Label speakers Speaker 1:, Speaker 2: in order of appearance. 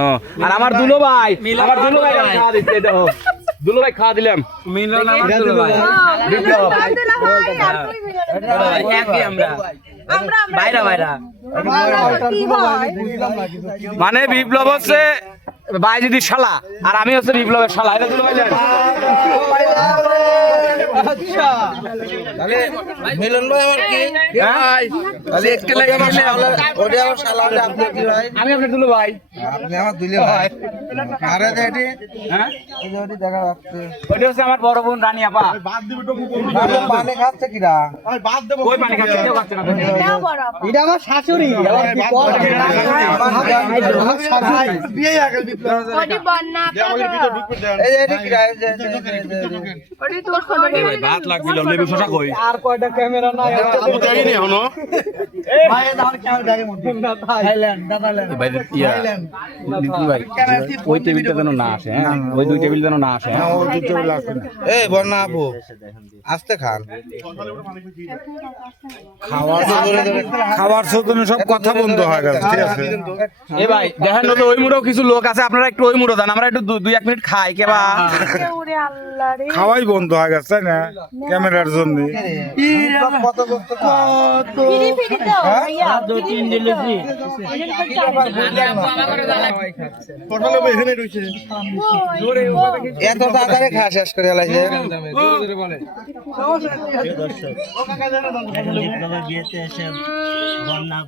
Speaker 1: ও, আর আমার দুলো ভাই। আমার দুলো ভাই খাওয়া দিচ্ছে দেখো। দুলো ভাই খাওয়া দিলাম।
Speaker 2: মিলন আমার দুলো ভাই। আমরা। বাইরা বাইরা।
Speaker 1: মানে বিপ্লব হচ্ছে ভাই যদি শালা আর আমি হচ্ছে বিপ্লবের শালা। এটা দুলো ভাই জানে?
Speaker 3: মিলন ভাই আমার কি?
Speaker 1: হ্যাঁ?
Speaker 3: তাহলে একটু লাগে ওটা আমার শালা হলে আপনি কি ভাই?
Speaker 1: আমি আপনার দুলো ভাই।
Speaker 3: আপনি আমার দুলে ভাই। আরে দেখি
Speaker 1: হ্যাঁ?
Speaker 3: ওটি দেখা যাচ্ছে।
Speaker 1: ওইটা হচ্ছে আমার বড় বোন রানী আপা।
Speaker 3: পানি খাচ্ছে কিরা?
Speaker 1: ওই পানি খাচ্ছে কেউ খাচ্ছে না
Speaker 3: এটা আমার শাশুড়ি। এই যে এটি কিরা এই যে এই যে, এই যে, এই যে।
Speaker 1: ভাত লাগছিল লেবু শসা কই?
Speaker 3: আর কয়টা ক্যামেরা নাই?
Speaker 1: ওই টেবিলটা যেন না আসে হ্যাঁ? ওই দুই টেবিল যেন না আসে হ্যাঁ?
Speaker 3: এই বন্যা আপু আসতে খান।
Speaker 4: খাবার সৌজন্য সব কথা বন্ধ হয়ে গেছে ঠিক আছে।
Speaker 1: এ ভাই দেখেন তো ওই মুড়েও কিছু লোক আছে আপনারা একটু ওই মুড়ো দেন আমরা একটু দু- দুই এক মিনিট খাই কেবা
Speaker 4: খাওয়াই বন্ধ হয়ে গেছে তাই না ক্যামেরার জন্য।
Speaker 3: কত কত এত তাড়াতাড়ি খাওয়া শেষ করে ফেলাইছে
Speaker 2: বিয়েতে এসে বন্যা